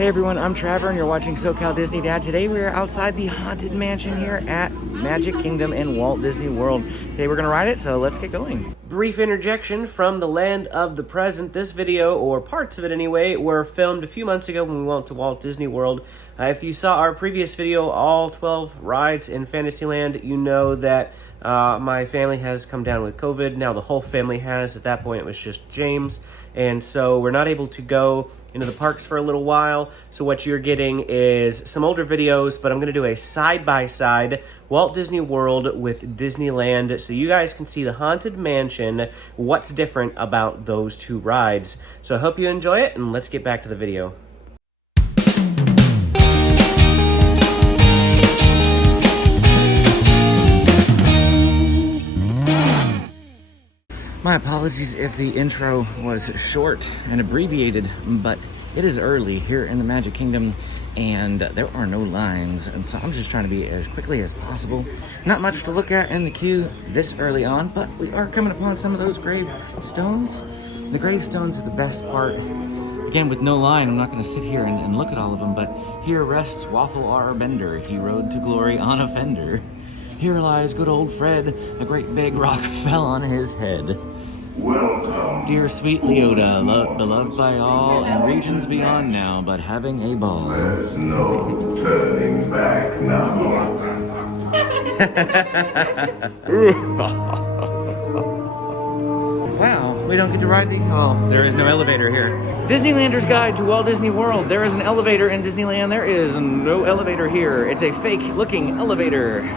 Hey everyone, I'm Trevor and you're watching SoCal Disney Dad. Today we are outside the Haunted Mansion here at Magic Kingdom in Walt Disney World. Today we're gonna ride it, so let's get going. Brief interjection from the land of the present. This video, or parts of it anyway, were filmed a few months ago when we went to Walt Disney World. If you saw our previous video, all 12 rides in Fantasyland, you know that my family has come down with COVID. Now the whole family has. At that point it was just James. And so we're not able to go into the parks for a little while. So what you're getting is some older videos, but I'm gonna do a side-by-side Walt Disney World with Disneyland so you guys can see the Haunted Mansion, what's different about those two rides. So I hope you enjoy it, and let's get back to the video. My apologies if the intro was short and abbreviated, but it is early here in the Magic Kingdom and there are no lines, and so I'm just trying to be as quickly as possible. Not much to look at in the queue this early on, but we are coming upon some of those gravestones. The gravestones are the best part. Again, with no line, I'm not going to sit here and look at all of them, but here rests Waffle R. Bender. He rode to glory on a fender. Here lies good old Fred. A great big rock fell on his head. Welcome. Dear sweet Leota, beloved by all and regions beyond now, but having a ball. There's no turning back now. Wow, we don't get to ride the... Oh, there is no elevator here. Disneylander's Guide to Walt Disney World. There is an elevator in Disneyland. There is no elevator here. It's a fake-looking elevator.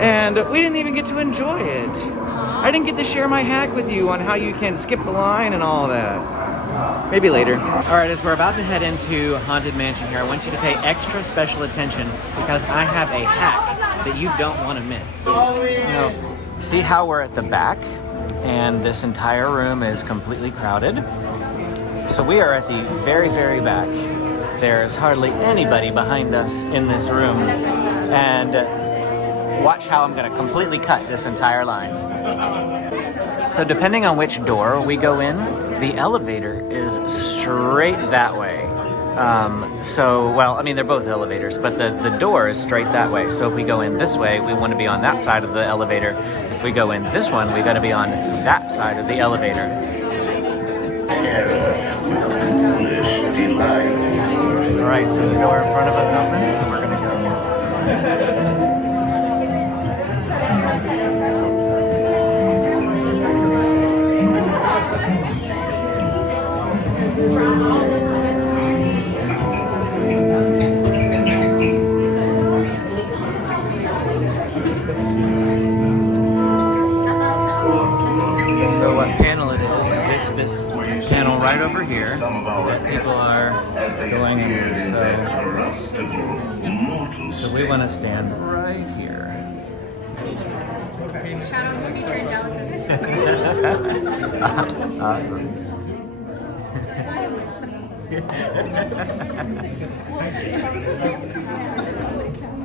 And we didn't even get to enjoy it. I didn't get to share my hack with you on how you can skip the line and all that. Maybe later. All right, as we're about to head into Haunted Mansion here, I want you to pay extra special attention because I have a hack that you don't want to miss. See how we're at the back and this entire room is completely crowded? So we are at the very, very back. There's hardly anybody behind us in this room. And watch how I'm going to completely cut this entire line. So depending on which door we go in, the elevator is straight that way. Well, I mean, they're both elevators, but the door is straight that way. So if we go in this way, we want to be on that side of the elevator. If we go in this one, we got to be on that side of the elevator. Terror with foolish delight. All right, so the door in front of us opens, so we're going to go. So what panel it is it's this panel right over here that people are going in. So we want to stand right here. Shout out to featuring Jellyfish. Awesome.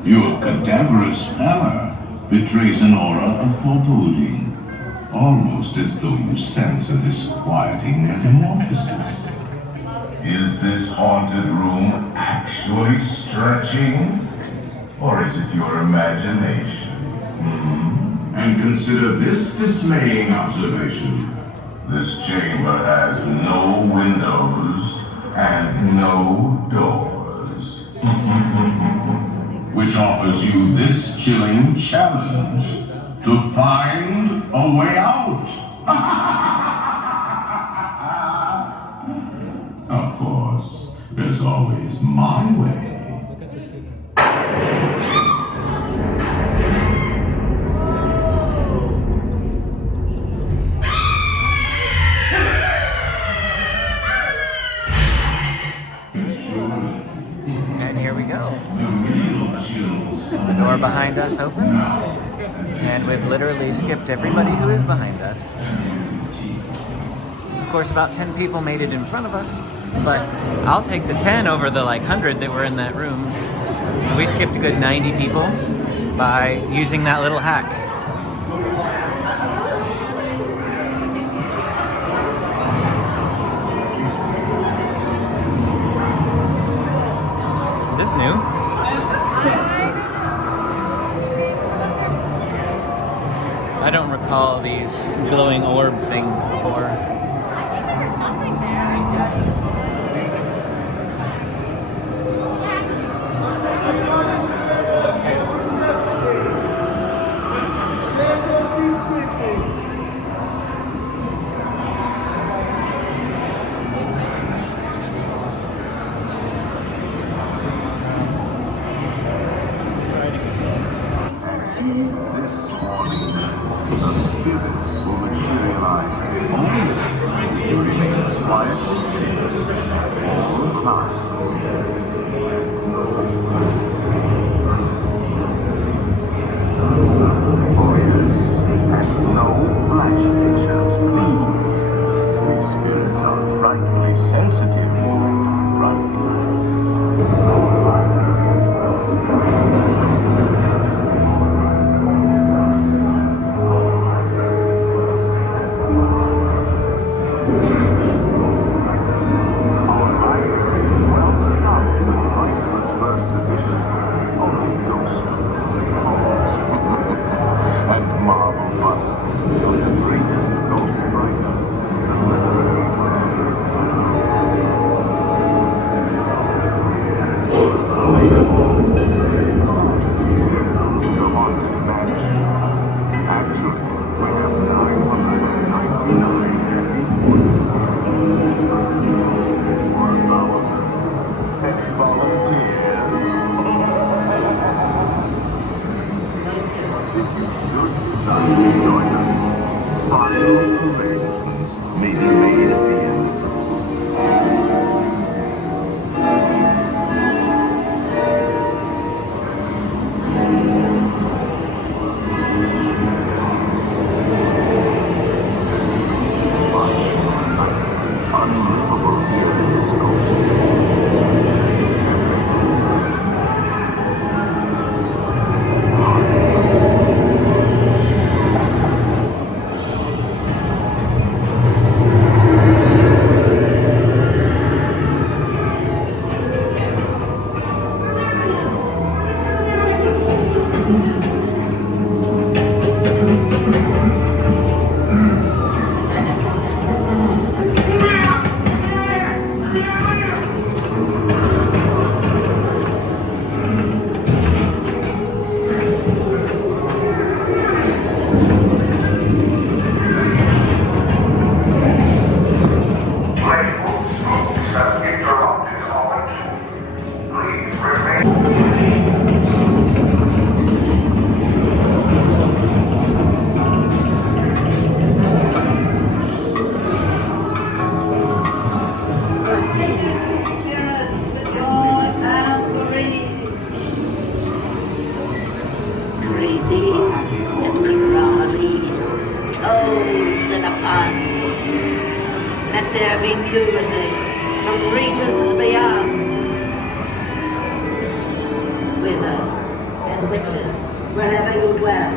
Your cadaverous pallor betrays an aura of foreboding, almost as though you sense a disquieting metamorphosis. Is this haunted room actually stretching, or is it your imagination? And consider this dismaying observation. This chamber has no windows and no doors. Which offers you this chilling challenge to find a way out. Of course, there's always my way. And here we go. The door behind us open, and we've literally skipped everybody who is behind us. Of course, about 10 people made it in front of us, but I'll take the 10 over the 100 that were in that room. So we skipped a good 90 people by using that little hack. new. I don't recall these glowing orb things before. This morning, the spirits will materialize only if you remain quiet and safe at all times. Oh yes, and no flash pictures, please. These spirits are frightfully sensitive to bright. And marble busts of the greatest ghost writers in the literary The Haunted Mansion. Actually, we have 999 1,000 any volunteers. If you should decide to join us, final arrangements may be made at the end. Unlivable here in this coast. Let there be music from regions beyond. Wizards and witches, wherever you dwell,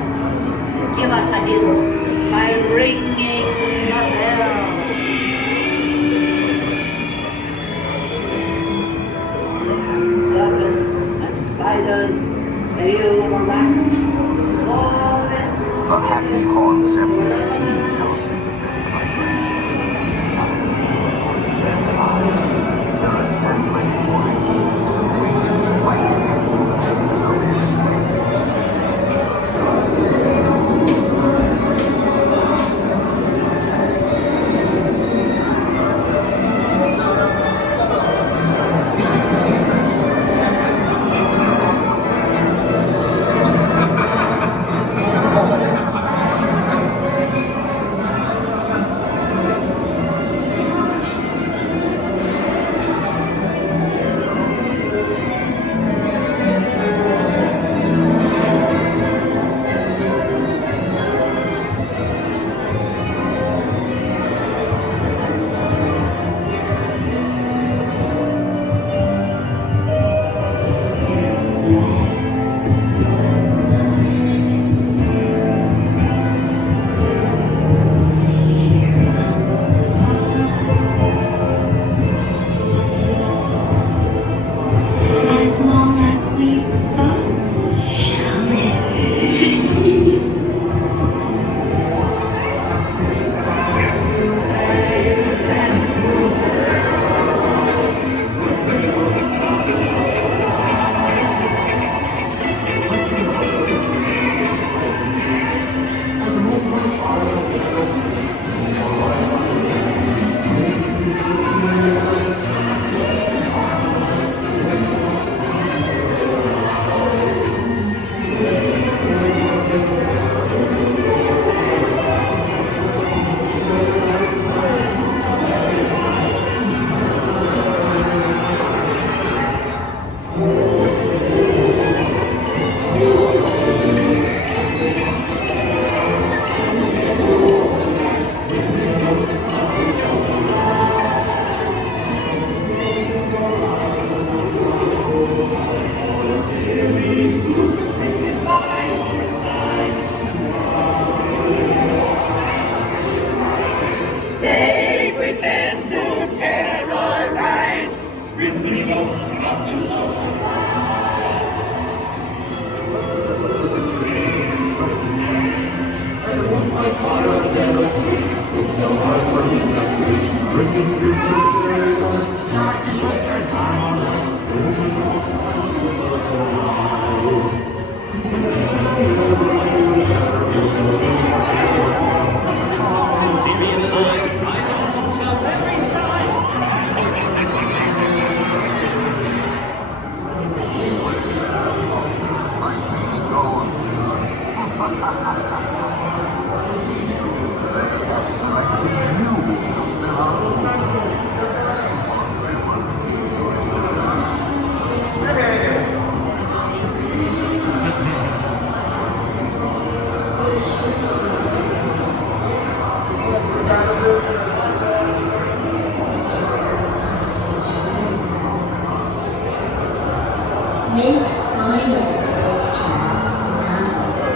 give us a hint by ringing the bell. Serpents and spiders, you relax. The happy haunts have received your sympathetic vibrations. They're assembling for a sweet awakening. Make final arrangements now.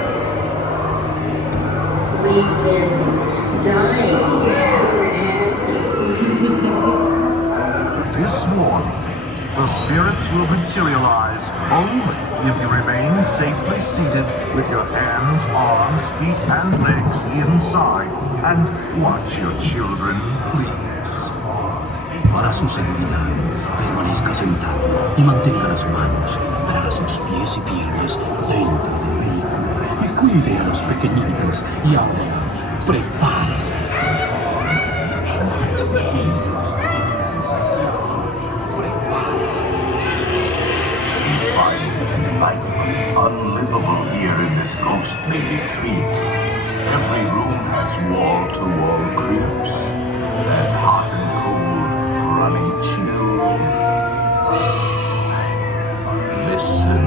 We've been dying to have This morning, the spirits will materialize only if you remain safely seated with your hands, arms, feet, and legs inside and watch your children, please. Para sus seguridad, permanezca sentado y mantenga las manos, brazos, pies y piernas dentro del vehículo y cuide a los pequeñitos y ahora prepárese. Life unlivable here in this ghostly retreat. Every room has wall-to-wall creeps, and hot and cold running chills. Listen.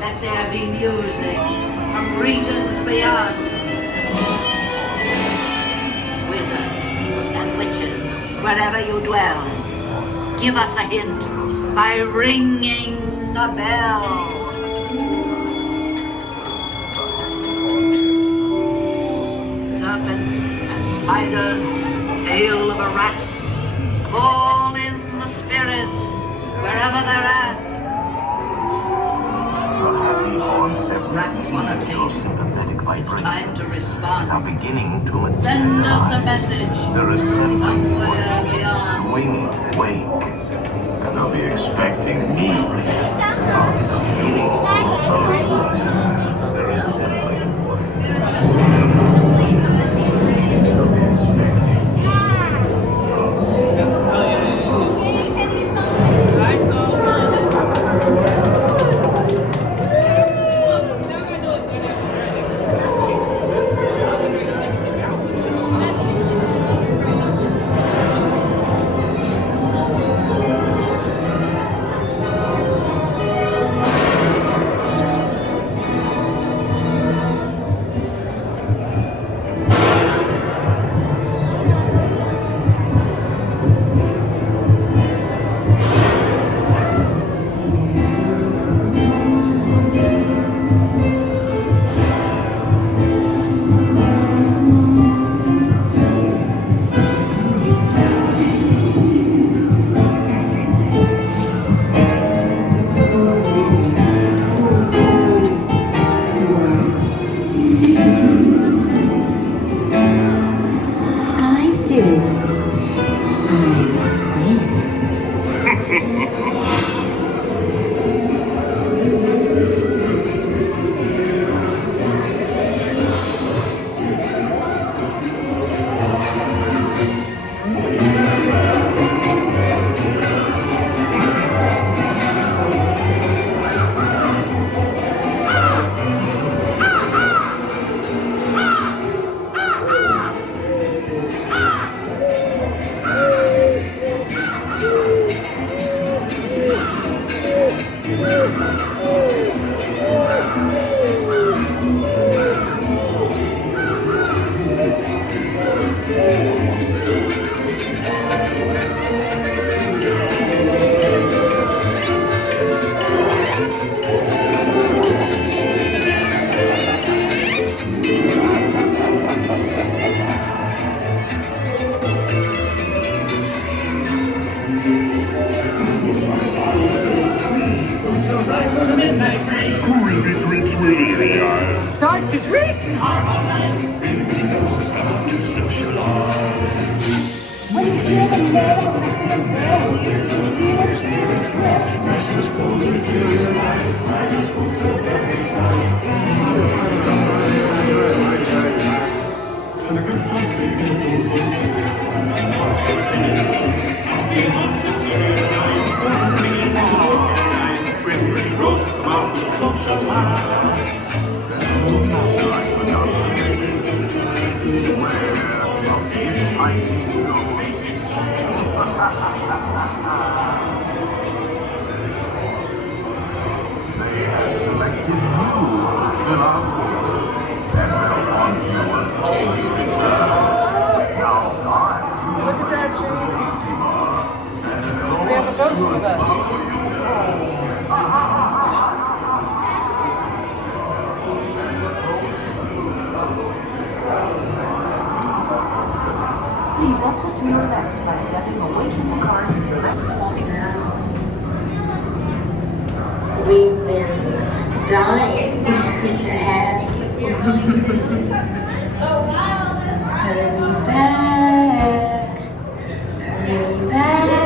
Let there be music from regions beyond. Wizards and witches, wherever you dwell, give us a hint by ringing a bell. Serpents and spiders, tail of a rat, call in the spirits wherever they're at. The happy haunts have Rats wanna received take your it. sympathetic It's time to vibrations respond. and are beginning to materialize. Send us a message They're assembling somewhere beyond. swinging wake, and they'll be expecting me. It's beginning of they're assembling. Start to shriek! To socialize. They have selected you to fill our books, and they'll want you until you return. Now, I Look at that, Chase. We have a ghost with us. Please exit to your left by stepping away from the cars with your left. We've been dying to have you. Hurry back. Hurry back.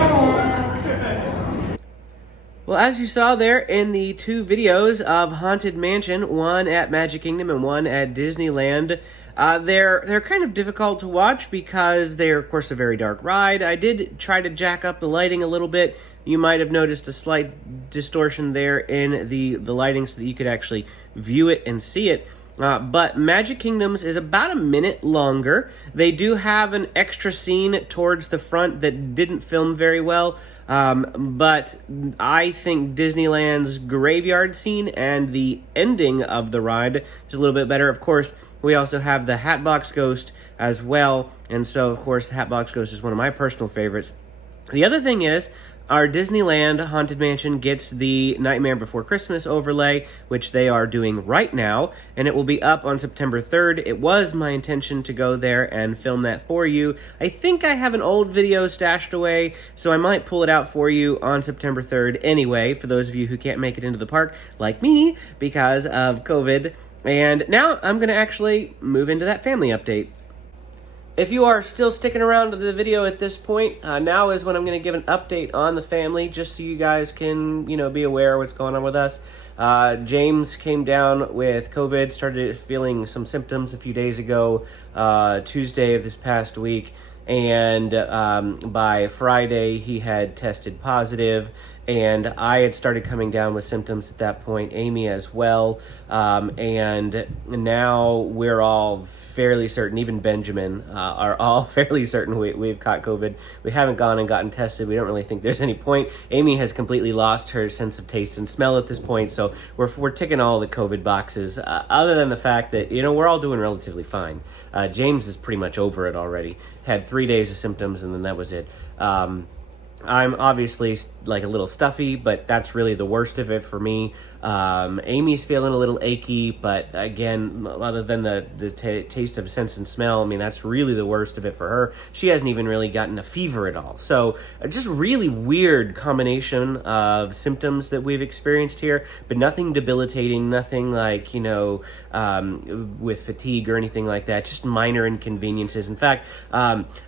Well, as you saw there in the two videos of Haunted Mansion, one at Magic Kingdom and one at Disneyland, they're kind of difficult to watch because they're, of course, a very dark ride. I did try to jack up the lighting a little bit. You might have noticed a slight distortion there in the lighting so that you could actually view it and see it. But Magic Kingdoms is about a minute longer. They do have an extra scene towards the front that didn't film very well. But I think Disneyland's graveyard scene and the ending of the ride is a little bit better. Of course, we also have the Hatbox Ghost as well. And so, of course, the Hatbox Ghost is one of my personal favorites. The other thing is, our Disneyland Haunted Mansion gets the Nightmare Before Christmas overlay, which they are doing right now, and it will be up on September 3rd. It was my intention to go there and film that for you. I think I have an old video stashed away, so I might pull it out for you on September 3rd anyway, for those of you who can't make it into the park, like me, because of COVID. And now I'm going to actually move into that family update. If you are still sticking around to the video at this point, now is when I'm going to give an update on the family, just so you guys can, be aware of what's going on with us. James came down with COVID, started feeling some symptoms a few days ago, Tuesday of this past week, and by Friday he had tested positive, and I had started coming down with symptoms at that point, Amy as well, and now we're all fairly certain, even Benjamin, are all fairly certain we've caught COVID. We haven't gone and gotten tested. We don't really think there's any point. Amy has completely lost her sense of taste and smell at this point, so we're ticking all the COVID boxes, other than the fact that, we're all doing relatively fine. James is pretty much over it already. Had 3 days of symptoms, and then that was it. I'm obviously like a little stuffy, but that's really the worst of it for me. Amy's feeling a little achy, but again, other than the taste of sense and smell, that's really the worst of it for her. She hasn't even really gotten a fever at all. So just really weird combination of symptoms that we've experienced here, but nothing debilitating, nothing like, with fatigue or anything like that, just minor inconveniences. In fact,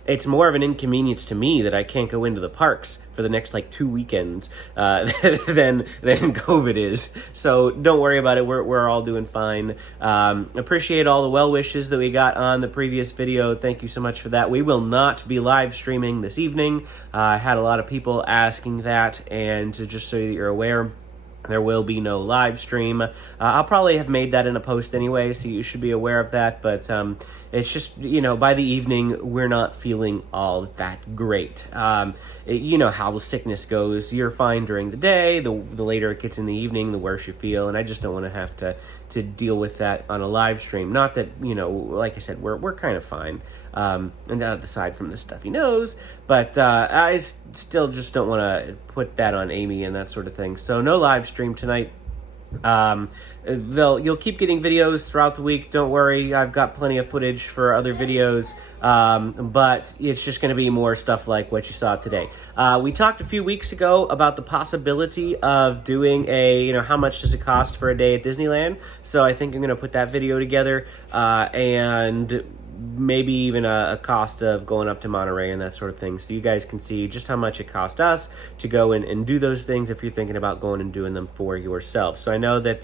it's more of an inconvenience to me that I can't go into the parks for the next 2 weekends than COVID is. So don't worry about it. We're all doing fine. Appreciate all the well wishes that we got on the previous video. Thank you so much for that. We will not be live streaming this evening. I had a lot of people asking that, and just so that you're aware, There will be no live stream. I'll probably have made that in a post anyway, so you should be aware of that. But it's just, you know, by the evening, we're not feeling all that great. You know how sickness goes. You're fine during the day. The later it gets in the evening, the worse you feel. And I just don't want to have to deal with that on a live stream. Not that, you know, like I said, we're kind of fine. And aside from the stuffy nose, but I still just don't want to put that on Amy and that sort of thing. So no live stream tonight. You'll keep getting videos throughout the week. Don't worry, I've got plenty of footage for other videos, but it's just going to be more stuff like what you saw today. We talked a few weeks ago about the possibility of doing a, how much does it cost for a day at Disneyland? So I think I'm going to put that video together, and maybe even a cost of going up to Monterey and that sort of thing, so you guys can see just how much it cost us to go and do those things if you're thinking about going and doing them for yourself. So I know that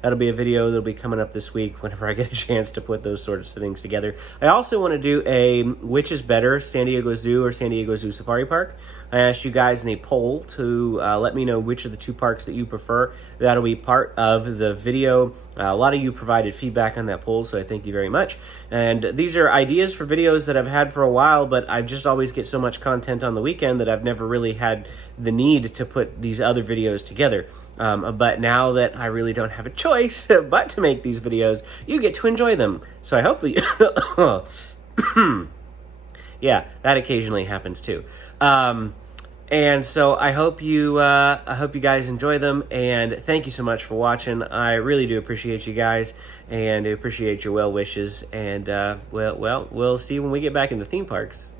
that'll be a video that'll be coming up this week whenever I get a chance to put those sorts of things together. I also want to do a which is better, San Diego Zoo or San Diego Zoo Safari Park. I asked you guys in a poll to let me know which of the two parks that you prefer. That'll be part of the video. A lot of you provided feedback on that poll, so I thank you very much. And these are ideas for videos that I've had for a while, but I just always get so much content on the weekend that I've never really had the need to put these other videos together. But now that I really don't have a choice but to make these videos, you get to enjoy them. So I hope yeah, that occasionally happens too. And so I hope you guys enjoy them, and thank you so much for watching. I really do appreciate you guys, and I appreciate your well wishes, and we'll see when we get back into theme parks.